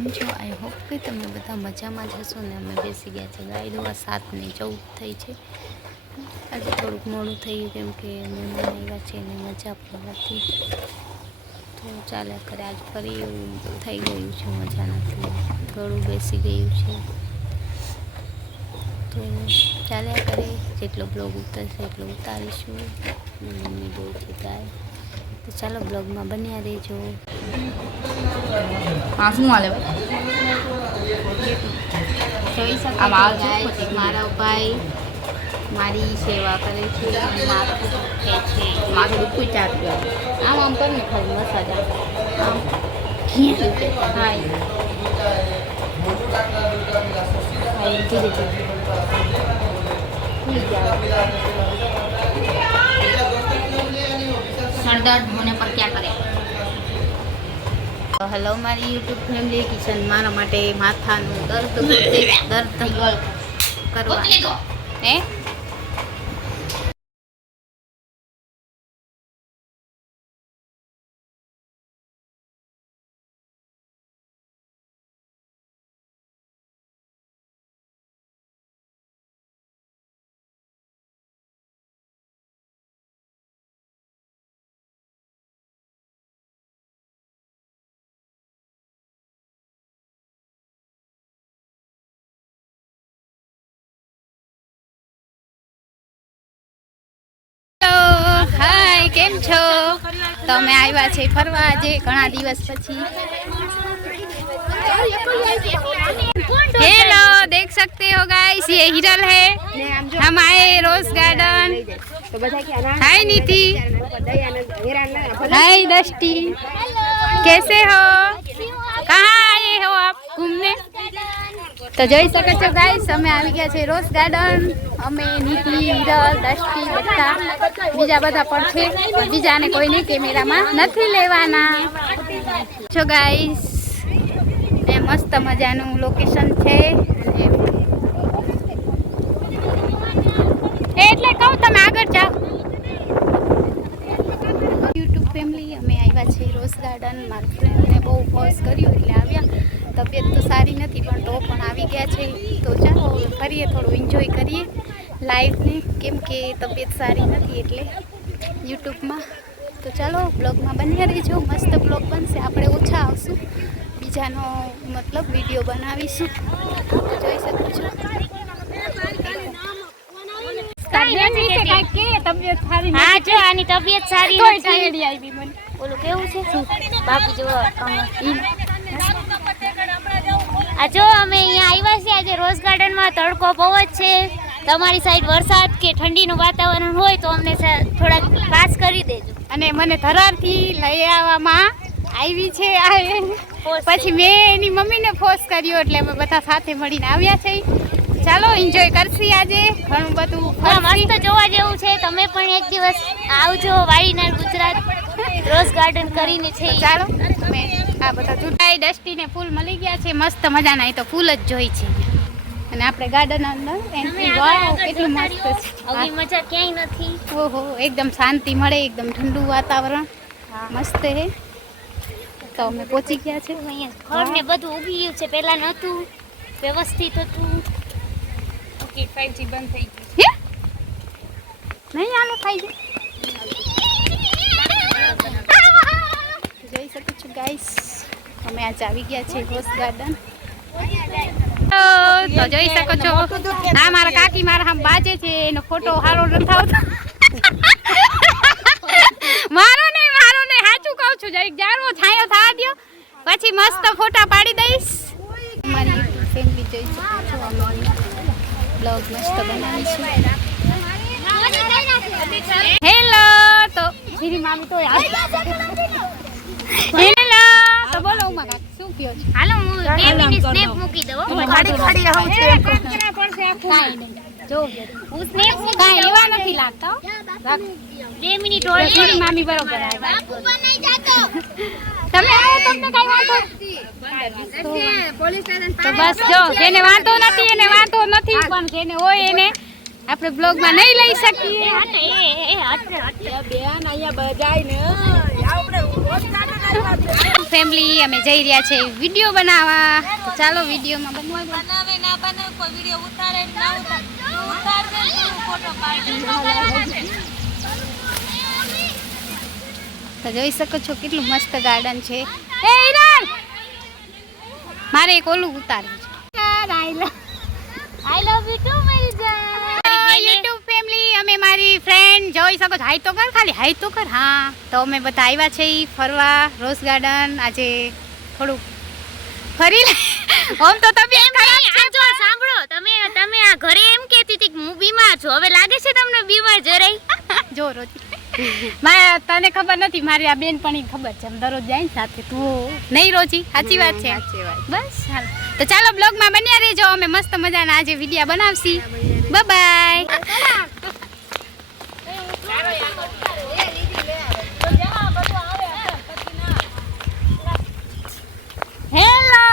કેમ છો I hope કે તમે બધા મજામાં જ હશો ને અમે બેસી ગયા છે ગાય દોવા સાત ને ચૌદ થઈ છે. આજે થોડુંક મોડું થઈ ગયું કેમ કે મહેમાન આવ્યા છે અને મજા પણ નથી. તો ચાલ્યા કરે આજ ફરી એવું થઈ ગયું છે, મજા નથી. થોડું બેસી ગયું છે. તો ચાલ્યા કરે, જેટલો બ્લોગ ઉતરશે એટલો ઉતારીશું. મમ્મી બહુ છે ગાય તો ચાલો બ્લોગમાં બન્યા રહેજો. હા શું હાલે? જોઈ શકો. મારા ભાઈ મારી સેવા કરે છે માથું દુખે છે. માથું દુખતું ચાર આમ આમ પર ને ખાલી મસાજ આમ. હા ધીરે ધીરે સર દર્દ પર ક્યાં કરે? હેલો મારી યુટ્યુબ ફેમિલી કિચન મારા માટે માથાનું દર્દ દર્દ કરવા. હે? કેમ છો તો અમે આવ્યા છે ફરવા આજે ઘણા દિવસ પછી हेलो देख सकते हो गाइस ये हिरल है हम आए रोज गार्डन हाय नीति हाय दस्टी कैसे हो कहाँ आए हो आप घूमने તો જોઈ શકો છો ગાઈસ અમે આવી ગયા છે રોઝ ગાર્ડન. અમે નીતિ હિરલ દષ્ટી બધા. બીજા બધા પણ છે બીજાને કોઈને કેમેરામાં નથી લેવાના. છો ગાઈસ એ મસ્ત મજાનું લોકેશન છે. એટલે કહું, તમે આગળ જાઓ. યુટ્યુબ ફેમિલી અમે આવ્યા છીએ રોઝ ગાર્ડન. મારા ફ્રેન્ડને બહુ ફોર્સ કર્યું, એટલે આવ્યા. તબિયત તો સારી નથી પણ તો પણ આવી ગયા છે. તો ચાલો કરીએ ફરીએ થોડું એન્જોય કરીએ. લાઈફને કેમ કે તબિયત સારી નથી એટલે યુટ્યુબમાં તો ચાલો બ્લોગમાં બન્યા રહીજો. મસ્ત બ્લોગ બનશે. આપણે ઓછા આવશું. બીજાનો મતલબ વીડિયો બનાવીશું. જોઈ શકો છો. હા જો આની તબિયત સારી નથી. ઓલું કેવું છે? બાપુ જો આ જો અમે અહીંયા આવ્યા છીએ. આજે રોઝ ગાર્ડનમાં તડકો બહુ જ છે. તમારી સાઈડ વરસાદ કે ઠંડીનું વાતાવરણ હોય તો અમને થોડાક પાસ કરી દેજો. અને મને ધરારથી લઈ આવવામાં આવી છે આ પછી મેં એની મમ્મીને ફોર્સ કર્યો એટલે અમે બધા સાથે મળીને આવ્યા છે. ચાલો એન્જોય કરશી આજે. ઘણું બધું. મસ્ત જોવા જેવું છે. તમે પણ એક દિવસ આવજો વાડીનાર ગુજરાત રોઝ ગાર્ડન કરીને છે. ચાલો આ બધા જુટાઈ ડસ્ટીને ફૂલ મળી ગયા છે મસ્ત મજાના. એ તો ફૂલ જ જોઈ છે. અને આપણે ગાર્ડન અંદર એન્ટ્રી વાવ કેટલું મસ્ત છે. આવી મજા ક્યાંય નથી. ઓહો એકદમ શાંતિ મળે એકદમ ઠંડુ વાતાવરણ. મસ્ત હે તો અમે પહોંચી ગયા છે. અહીંયા ઘર ને બધું ઊભી ગયું છે. પહેલા નહોતું વ્યવસ્થિત હતું. ઓકે 5G બંધ થઈ ગયું હે? નહીં આનો 5G જોઈ શકો છો ગાઈસ અમે આજે આવી ગયા છીએ રોઝ ગાર્ડન. તો જોઈ શકો છો. આ મારા કાકી મારા આમ બાજે છે એનો ફોટો સારો નથી આવતો. મારો ને મારો ને સાચું કહું છું જરીક જારો છાયો થવા દ્યો. પછી મસ્ત ફોટા પાડી દઈશ. મારી યુટ્યુબ ફેમિલી જોઈ શકો છો અમે બ્લોગ મસ્ત બનાવીશું હેલો તો મામી તો હેલો તો બોલો ઉમા કાકી શું કયો છો હાલો હું બે મિનિટ સ્નેપ મૂકી દઉં હો. ખાડી ખાડી આવું છે કાંઈ નહીં આખું કાઈ નહીં જો ઉસને કાઈ એવા નથી લાગતા રાખ. બે મિનિટ હોલ્ડ ધીરી મામી બરોબર આવે તમે આવો તમને કાઈ વાંધો તો બસ જો જેને વાંધો નથી એને વાંધો નથી પણ જેને હોય એને આપણે બ્લોગમાં નહીં લઈ શકીએ એ, એ, હટ, હટ. બેન અહીંયા બજાય ને ફેમિલી અમે જઈ રહ્યા છે વીડિયો બનાવવા. તો ચાલો વિડીયોમાં બનવા બનાવે ના બનાવે કોઈ વીડિયો ઉતારે ના ઉતારે. ફોટો પાડે તો જોઈ શકો છો કેટલું મસ્ત ગાર્ડન છે. એ ઈરાન મારે એક ઓલું ઉતારવું છે. I love you to YouTube અમે મારી ફ્રેન્ડ જોઈ શકો છો. હાઈ તો કર ખાલી હાઈ તો કર. હા તો અમે બધા આવ્યા છે ફરવા રોઝ ગાર્ડન આજે થોડુંક ફરી આમ તો છે જો સાંભળો તમે તમે આ ઘરે એમ કહેતી હતી કે હું બીમાર છું. હવે લાગે છે તમને બીમાર જરાય? જો રોજી. મારે તને ખબર નથી મારી આ બેન પણ ખબર છે. દરરોજ જાય ને સાથે. તું નહીં રોજી? સાચી વાત છે. બસ ચાલો તો ચાલો બ્લોગમાં બન્યા રહેજો. અમે મસ્ત મજાના આજે વિડીયા બનાવશી. બાય હેલો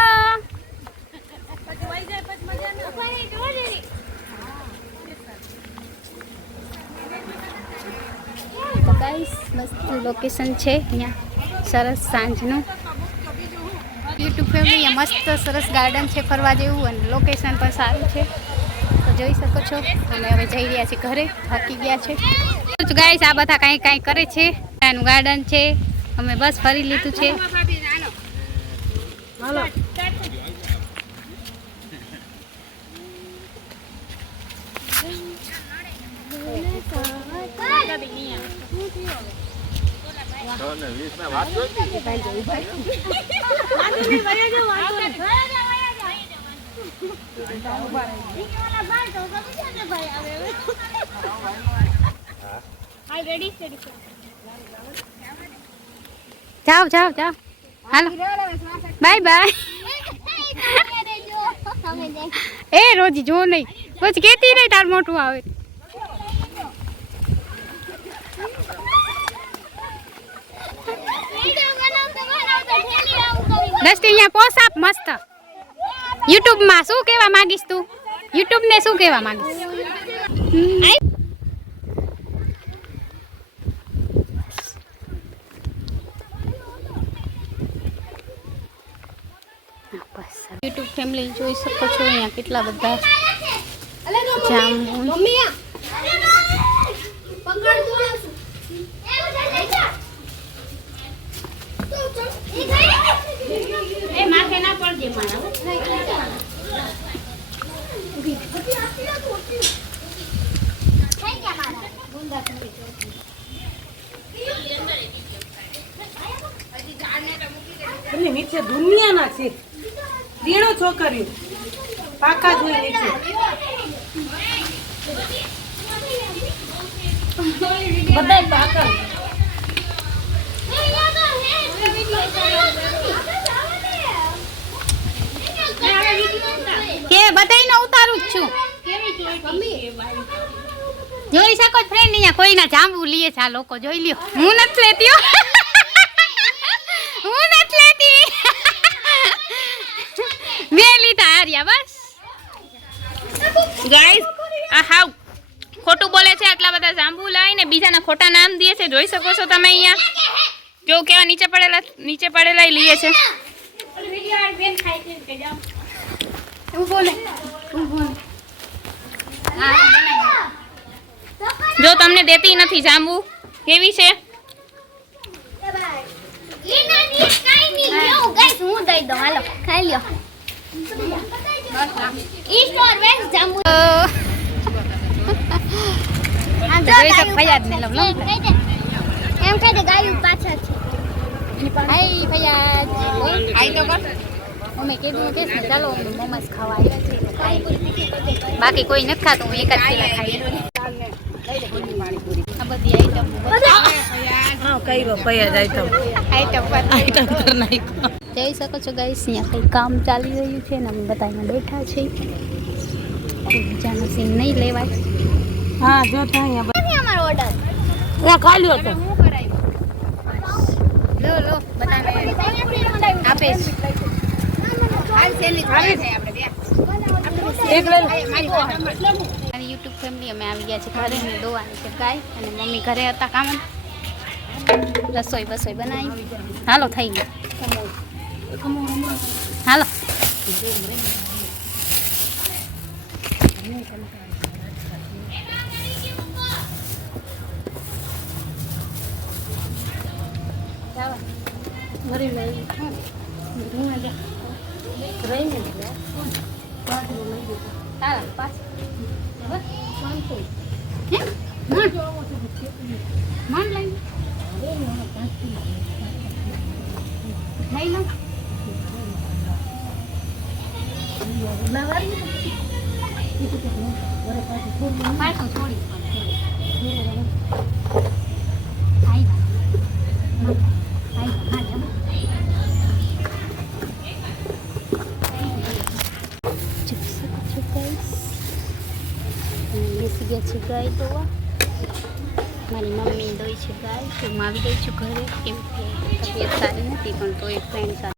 તો ગાઈસ મસ્ત લોકેશન છે અહીંયા. સરસ સાંજનું. યુટ્યુબ ફેમિલી મસ્ત સરસ ગાર્ડન છે ફરવા જેવું અને લોકેશન પણ સારું છે. તો જોઈ શકો છો. અમે હવે જઈ રહ્યા છીએ ઘરે, થાકી ગયા છે. ગાય આ બધા કાંઈ કાંઈ કરે છે. એનું ગાર્ડન છે. અમે બસ ફરી લીધું છે. જાઓ જાઓ જાઓ. હાલો. Bye bye. એ રોજી જો નહીં. પછી કેતી નહીં તાર મોટું આવે. દસ્તી અહીંયા પોસાપ મસ્ત. યુટ્યુબમાં શું કહેવા માંગીશ તું? યુટ્યુબને શું કહેવા માંગીશ? હમ. બસ યુટ્યુબ ફેમિલી જોઈ શકો છો, અહીંયા કેટલા બધા જામુન એ માથે ના દુનિયાના છે. દીણો છોકરીઓ. પાકા જોઈ નીચે. બધા પાકા કે બધાયને ઉતારું જ છું જોઈ શકો ફ્રેન્ડ અહીંયા કોઈના જાંબુ લઈએ છે આ લોકો જોઈ લ્યો. હું નથી લેતી હું. નથી લેતી. મેં લીધા હાર્યા બસ. ગાઈસ આ હાવ ખોટું બોલે છે આટલા બધા જાંબુ લાવીને બીજાના ખોટા નામ દે છે જોઈ શકો છો તમે અહીંયા. જો કેવા નીચે પડેલા નીચે પડેલા લઈએ છે. ઊભો લે ઊભો લે હા બનાવી જો તમને દેતી નથી જાંબુ કેવી છે? એમ કહી દે ગાયું પાછળ છે આઈ ફરિયાદ આઈ તો કર. અમે કીધું કે ચાલો મોમસ ખાવા આવ્યા છીએ ખાઈ બાકી કોઈ નથી ખાતું હું એક જ પેલા ખાઈ આ બધી આઈટમ હા કર્યો આઈટમ આઈટમ કર નાખ્યો. જઈ શકો છો ગાઈસ અહીંયા કંઈ કામ ચાલી રહ્યું છે ને અમે બધા અહીંયા બેઠા છીએ બીજાનો સીન નહીં લેવાય. હા જો અહીંયા અમારો ઓર્ડર લો લો બધાને આપે છે. યુટ્યુબ ફેમિલી અમે આવી ગયા છે ઘરે ને દોવાની છે ગાય અને મમ્મી ઘરે હતા કામ રસોઈ બસોઈ બનાવી હાલો થઈ ગયું હાલો હાલો પાછું છોડી બેસી ગયા છે ગાય તો મારી મમ્મી દોઈ છે ગાય તો હું આવી ગઈ છું ઘરે. કેમ કે તબિયત સારી નથી, પણ તો એક ફ્રેન્ડ સાથે